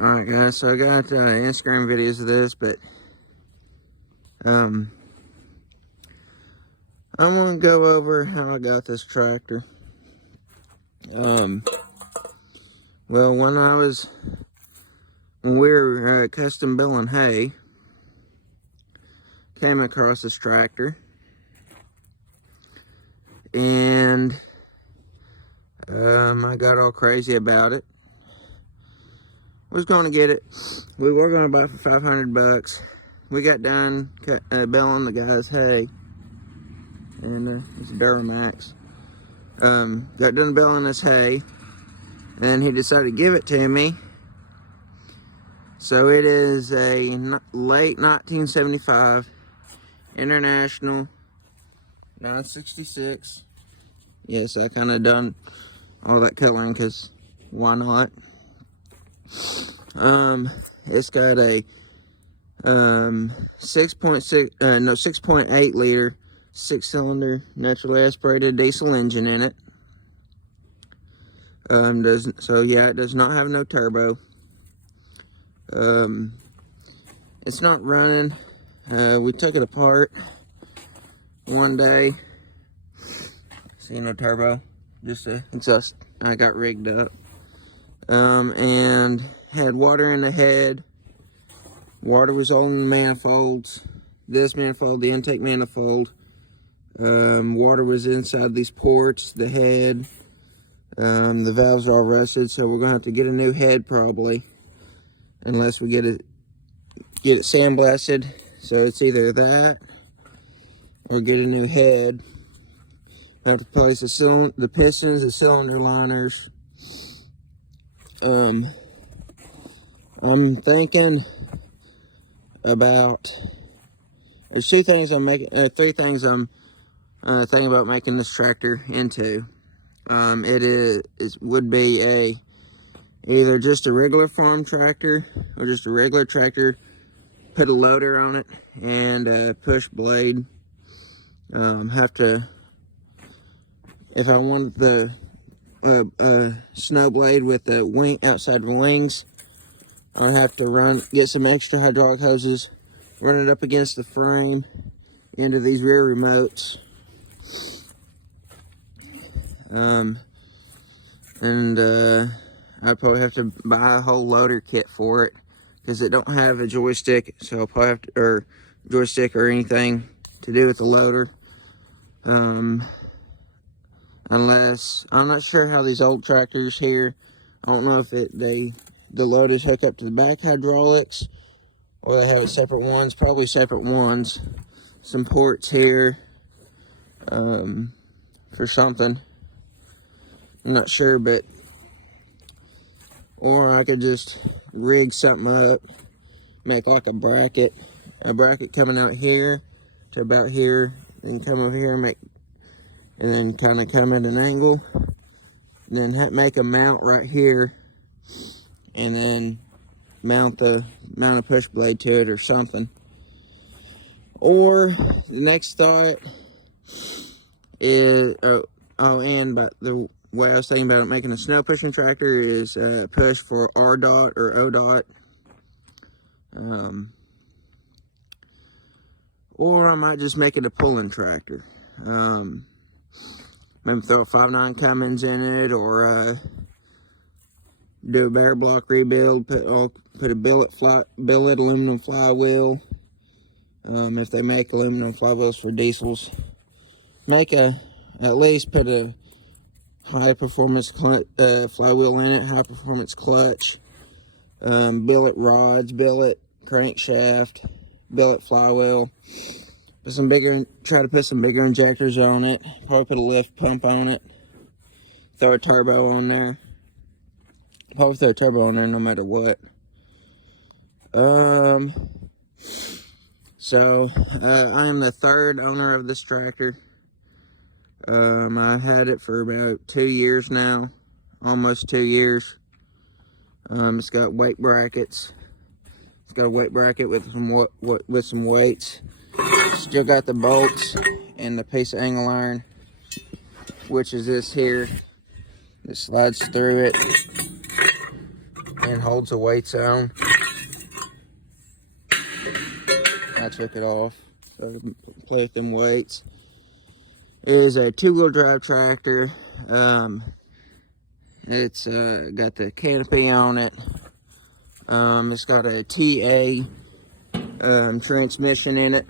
Alright guys, so I got Instagram videos of this, but I'm gonna go over how I got this tractor. Well, when we were custom baling hay, came across this tractor, and I got all crazy about it. Was going to get it. We were going to buy it for 500 bucks. We got done baling the guy's hay, and it's a Duramax. Got done baling this hay, and he decided to give it to me. So it is a late 1975 International 966. Yes, I kind of done all that coloring because why not? It's got a 6.8 liter 6-cylinder naturally aspirated diesel engine in it. It does not have no turbo. It's not running. We took it apart one day. See, no turbo, just a exhaust. I got rigged up, and had water in the head. Water was all in the manifolds. This manifold, the intake manifold. Water was inside these ports, the head. The valves are all rusted, so we're gonna have to get a new head probably, unless we get it sandblasted. So it's either that or get a new head. Have to place the pistons, the cylinder liners. I'm thinking about, there's three things I'm thinking about making this tractor into. Would be either just a regular farm tractor or just a regular tractor, put a loader on it and a push blade. If I wanted the snow blade with the outside wings, I'd have to get some extra hydraulic hoses, run it up against the frame into these rear remotes. I'd probably have to buy a whole loader kit for it because it don't have a joystick, so I'll probably have to, or joystick or anything to do with the loader. Unless, I'm not sure how these old tractors here, I don't know if the loaders hook up to the back hydraulics or they have separate ones, probably separate ones. Some ports here for something. I'm not sure, but, or I could just rig something up, make like a bracket coming out here to about here, then come over here and then kind of come at an angle, and then make a mount right here, and then mount a push blade to it or something. Or the next thought is, but the way I was thinking about making a snow pushing tractor is push for RDOT or ODOT. Or I might just make it a pulling tractor. Maybe throw a 5.9 Cummins in it, or do a bare block rebuild, put a billet aluminum flywheel. If they make aluminum flywheels for diesels, at least put a high performance flywheel in it, high performance clutch, billet rods, billet crankshaft, billet flywheel. Try to put some bigger injectors on it. Probably put a lift pump on it. Throw a turbo on there. Probably throw a turbo on there no matter what. So I am the third owner of this tractor. I've had it for about 2 years now, almost 2 years. It's got weight brackets. It's got a weight bracket with some weights. Still got the bolts and the piece of angle iron, which is this here. It slides through it. and holds the weights on. I took it off so I can play with them weights. It is a 2-wheel drive tractor. It's got the canopy on it. It's got a TA transmission in it.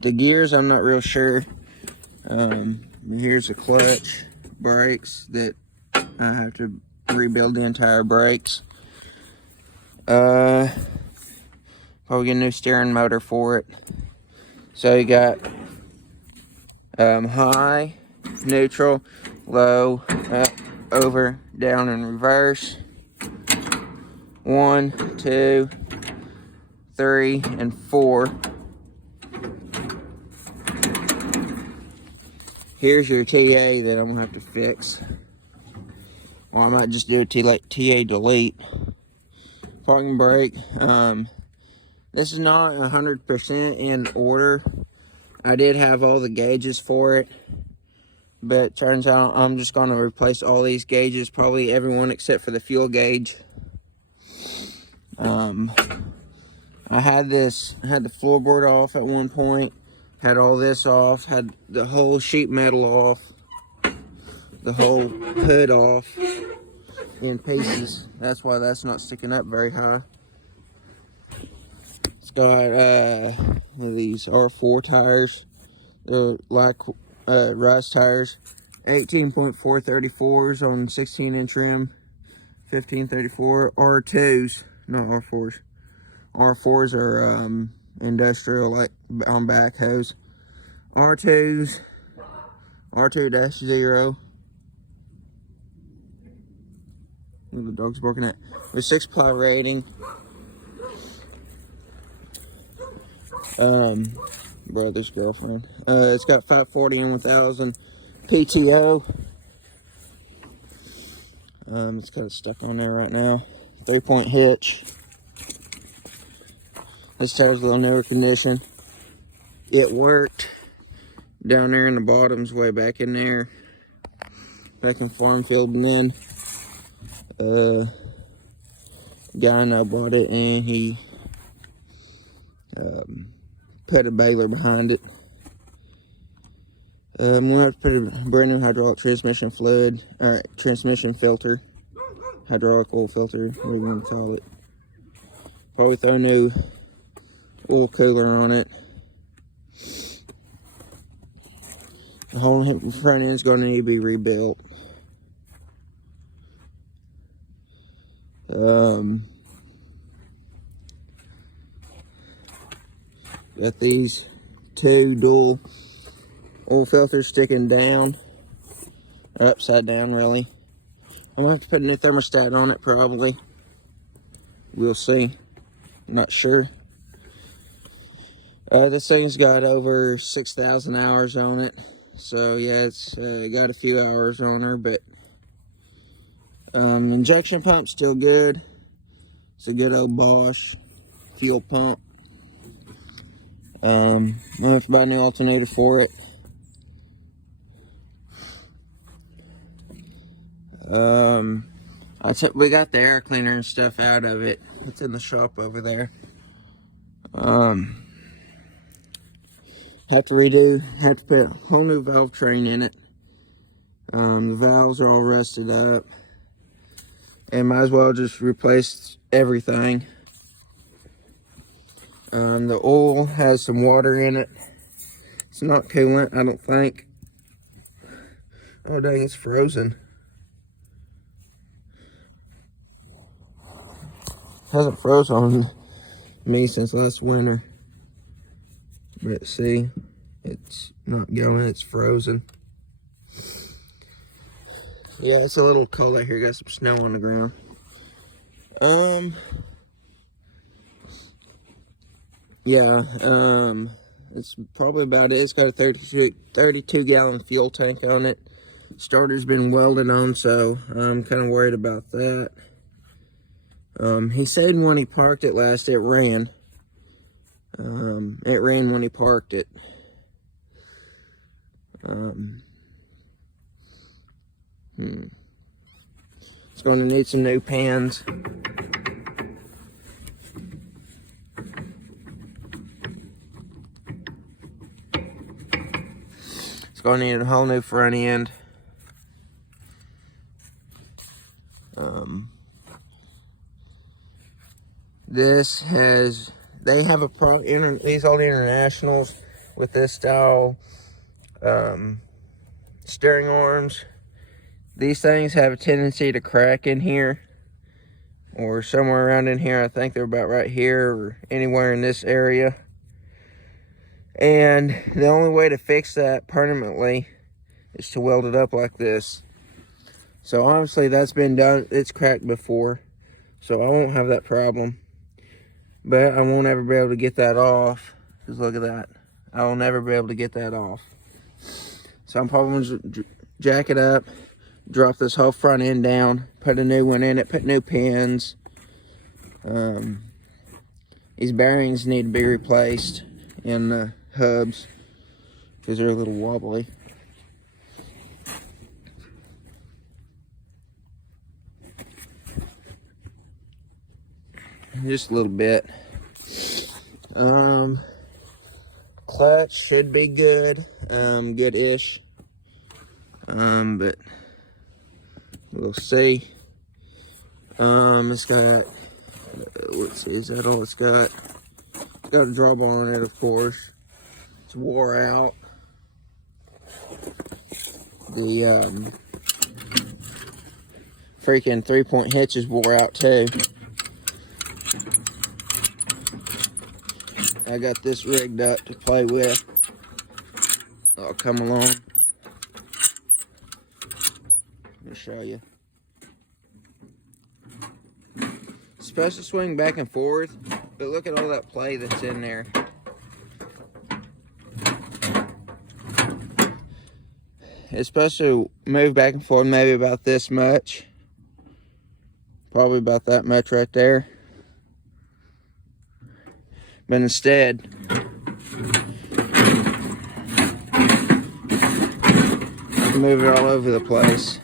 The gears, I'm not real sure. Here's a clutch, brakes that I have to rebuild the entire brakes. Probably get a new steering motor for it. So you got high, neutral, low, up, over, down, and reverse. 1, 2, 3, and 4. Here's your TA that I'm gonna have to fix. Or I might just do a TA delete. Parking brake. This is not 100% in order. I did have all the gauges for it, but turns out I'm just gonna replace all these gauges, probably everyone except for the fuel gauge. I had the floorboard off at one point, had all this off, had the whole sheet metal off, the whole hood off in pieces. That's why that's not sticking up very high. It's got these R4 tires. They're like Rise tires. 18.434s on 16-inch rim. 1534 R2s, not R4s. R4s are industrial, like on backhoes. R2s, R2-0. The dog's barking at. With 6-ply rating. Brother's girlfriend. It's got 540 and 1000 PTO. It's kind of stuck on there right now. 3-point hitch. This tire's a little newer condition. It worked down there in the bottoms, way back in there, back in farm field, and then guy I know bought it and he put a baler behind it. I'm gonna have to put a brand new hydraulic transmission fluid, or transmission filter, hydraulic oil filter, whatever you want to call it. Probably throw a new oil cooler on it. The whole front end is going to need to be rebuilt. Got these 2 dual oil filters sticking down, upside down really. I'm gonna have to put a new thermostat on it probably. We'll see. I'm not sure. This thing's got over 6,000 hours on it. So yeah, it's got a few hours on her, but injection pump's still good. It's a good old Bosch fuel pump. I'm gonna have to buy a new alternator for it. We got the air cleaner and stuff out of it. It's in the shop over there. Have to put a whole new valve train in it. The valves are all rusted up. And might as well just replace everything. The oil has some water in it. It's not coolant, I don't think. Oh dang, it's frozen. Hasn't frozen on me since last winter. But see, it's not going, it's frozen. Yeah, it's a little cold out here. Got some snow on the ground. Yeah, it's probably about it. It's got a 32 gallon fuel tank on it. Starter's been welded on, so I'm kind of worried about that. He said when he parked it last, it ran. It ran when he parked it. going to need some new pins. It's going to need a whole new front end. This has, they have a these old Internationals with this style steering arms. These things have a tendency to crack in here or somewhere around in here. I think they're about right here or anywhere in this area. And the only way to fix that permanently is to weld it up like this. So obviously that's been done, it's cracked before, so I won't have that problem. But I won't ever be able to get that off, because look at that. I will never be able to get that off. So I'm probably going to jack it up, drop this whole front end down, put a new one in it, put new pins. These bearings need to be replaced in the hubs, because they're a little wobbly. Just a little bit. Clutch should be good, good-ish, but we'll see. It's got, let's see, is that all it's got? It's got a drawbar on it, of course. It's wore out. The freaking 3-point hitch is wore out too. I got this rigged up to play with. I'll come along. Let me show you. It's supposed to swing back and forth, but look at all that play that's in there. It's supposed to move back and forth maybe about this much. Probably about that much right there. But instead, I can move it all over the place.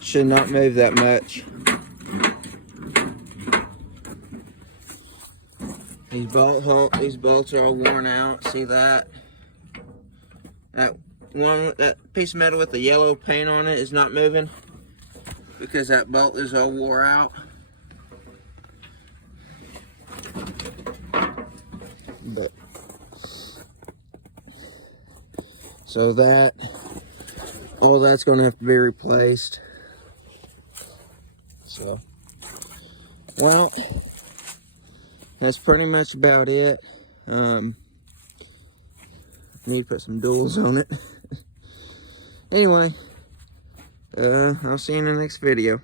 Should not move that much. These bolts are all worn out. See that? That piece of metal with the yellow paint on it is not moving because that bolt is all wore out. But so that all that's going to have to be replaced. So, well, that's pretty much about it. Need to put some duals on it. Anyway, I'll see you in the next video.